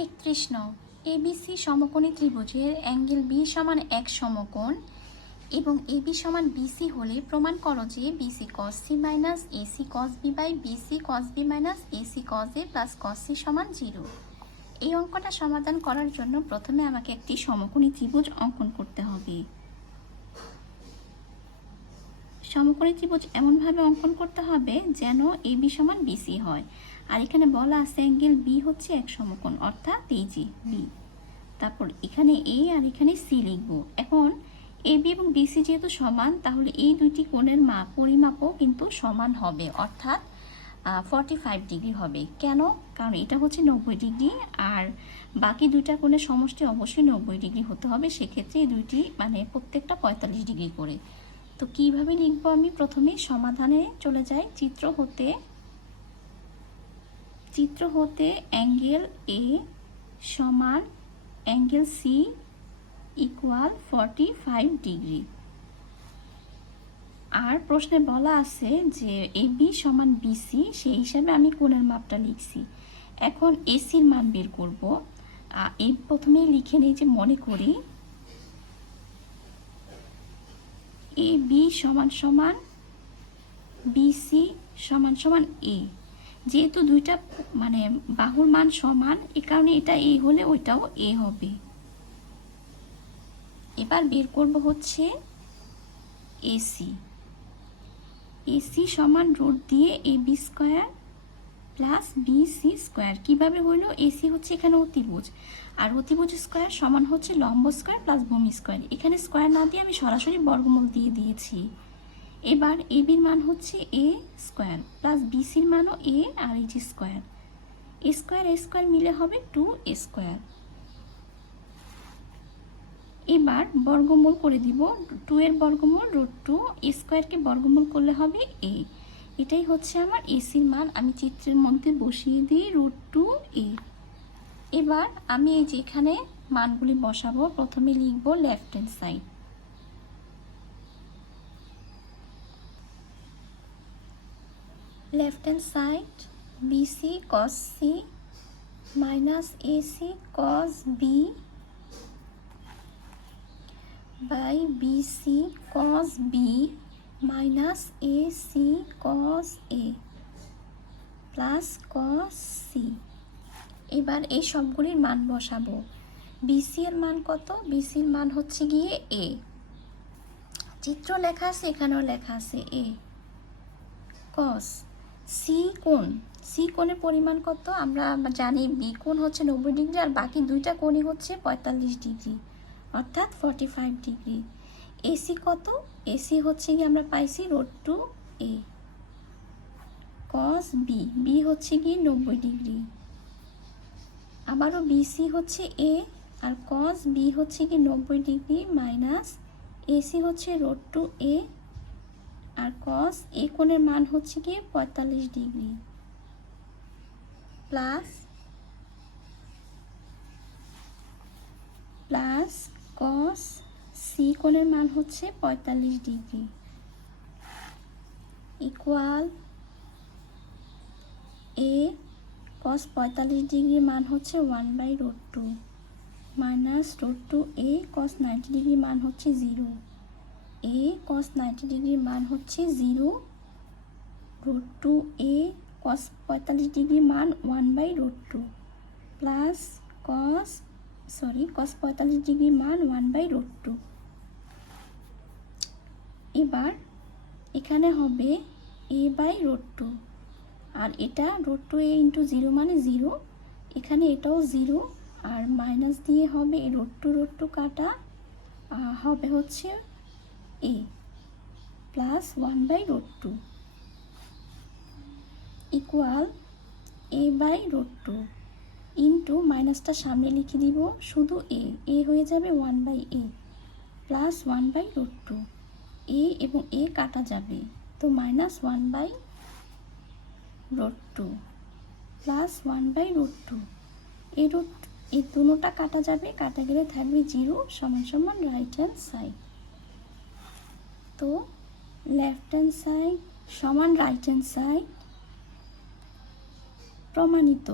31 নং এবিসি সমকোণী ত্রিভুজের অ্যাঙ্গেল বি সমান এক সমকোণ এবং এবি সমান বিসি হলে প্রমাণ করো যে BC cos C minus AC cos B by BC cos B minus AC cos A plus cos C সমান 0। এই অঙ্কটা সমাধান করার জন্য প্রথমে আমাকে একটি সমকোণী ত্রিভুজ অঙ্কন করতে হবে। সমকোণী ত্রিভুজ এমনভাবে অঙ্কন করতে হবে যেন এবি সমান বিসি হয়, আর এখানে বলা আছে অ্যাঙ্গেল বি হচ্ছে এক সমকোণ, অর্থাৎ এই যে বি, তারপর এখানে এ আর এখানে সি লিখব। এখন এবি এবং বিসি যেহেতু সমান, তাহলে এই দুইটি কোণের পরিমাপও কিন্তু সমান হবে, অর্থাৎ 45 ডিগ্রি হবে। কেন? কারণ এটা হচ্ছে 90 ডিগ্রি আর বাকি দুইটা কোণের সমষ্টি অবশ্যই 90 ডিগ্রি হতে হবে। সেক্ষেত্রে এই দুইটি প্রত্যেকটা 45 ডিগ্রি করে। তো কিভাবে লিখবো? আমি প্রথমে সমাধানে চলে যাই। চিত্র হতে অ্যাঙ্গেল এ সমান অ্যাঙ্গেল সি ইকুয়াল 45 ডিগ্রি। আর প্রশ্নে বলা আছে যে এবি সমান বিসি, সেই হিসাবে আমি কোণের মাপটা লিখছি। এখন এসির মান বের করব। এই প্রথমেই লিখে নিই যে মনে করি এ বি সমান সমান বিসি সমান সমান এ। যেহেতু দুইটা বাহুর মান সমান, এ কারণে এটা এ হলে ওইটাও এ হবে। এবার বের করব হচ্ছে এসি। এসি সমান রুট দিয়ে A B square plus BC square. কীভাবে হইল? এসি হচ্ছে এখানে অতিভুজ, আর অতিভুজ স্কোয়ার সমান হচ্ছে লম্ব স্কোয়ার প্লাস ভূমি স্কোয়ার। এখানে স্কোয়ার না দিয়ে আমি সরাসরি বর্গমূল দিয়ে দিয়েছি। এবার এবির মান হচ্ছে এ স্কোয়ার প্লাস বিসির মানও এ আর এই যে স্কোয়ার, এ স্কোয়ার মিলে হবে 2a স্কোয়ার। এবার বর্গমূল করে দিব। 2 এর বর্গমূল √2, এ স্কোয়ারকে বর্গমূল করলে হবে এ। এটাই হচ্ছে আমার এসির মান। আমি চিত্রের মধ্যে বসিয়ে দিই √2a। এবার আমি এই যে এখানে মানগুলি বসাবো। প্রথমে লিখব left hand side. Left hand side BC cos C minus AC cos B by BC cos B minus AC cos A plus cos C. এবার এই সবগুলির মান বসাবো। বিসি এর মান কত? বিসির মান হচ্ছে গিয়ে এ। চিত্র লেখা আছে, এখানেও লেখা আছে এ। কস সি কোণের পরিমাণ কত? আমরা জানি বি কোণ হচ্ছে 90 ডিগ্রি আর বাকি দুইটা কোণই হচ্ছে 45 ডিগ্রি, অর্থাৎ 45 ডিগ্রি। এসি কত? এসি হচ্ছে গিয়ে আমরা পাইছি √2a। কস বি হচ্ছে গিয়ে 90 ডিগ্রি। আবারও বিসি হচ্ছে এ আর কস বি হচ্ছে গিয়ে 90 ডিগ্রি মাইনাস এসি হচ্ছে √2a আর কস এ কোণের মান হচ্ছে গিয়ে 45 ডিগ্রি প্লাস কস সি কোণের মান হচ্ছে 45 ডিগ্রি ইকুয়াল এ কস 45 ডিগ্রির মান হচ্ছে 1/√2 মাইনাস √2a কস 90 ডিগ্রির মান হচ্ছে 0। এ কস 90 ডিগ্রির মান হচ্ছে 0, √2a কস 45 ডিগ্রির মান 1/√2 প্লাস কস 45 ডিগ্রির মান 1/√2। এবার এখানে হবে a/√2 আর এটা √2a ইন্টু 0 মানে 0। এখানে এটাও 0 আর মাইনাস দিয়ে হবে √2 কাটা হবে হচ্ছে a plus 1/√2 equal a/√2 into মাইনাসটা সামনে লিখে দিব, শুধু এ হয়ে যাবে 1/a প্লাস 1/√2। এ এবং এ কাটা যাবে, তো মাইনাস 1/√2 প্লাস 1/√2। এই দুটোটা কাটা যাবে, কাটা গেলে থাকবে 0 সমান সমান রাইট হ্যান্ড সাইড। তো লেফট হ্যান্ড সাইড সমান রাইট হ্যান্ড সাইড প্রমাণিত।